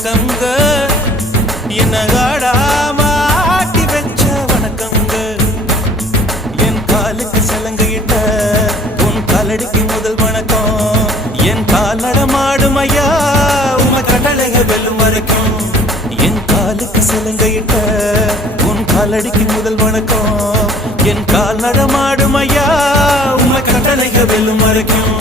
வணக்கங்க என்ன ஆடாம ஆட்டி வச்ச வணக்கங்க என் காலுக்கு சலங்கையிட்ட உன் காலடிக்கு முதல் வணக்கம் என் கால் நடமாடும் ஐயா உம கட்டளைக வெல்லும் வரைக்கும் என் காலுக்கு சலங்கையிட்ட உன் காலடிக்கு முதல் வணக்கம் என் கால் நடமாடும் ஐயா உம கட்டளைக வெல்லும் வரைக்கும்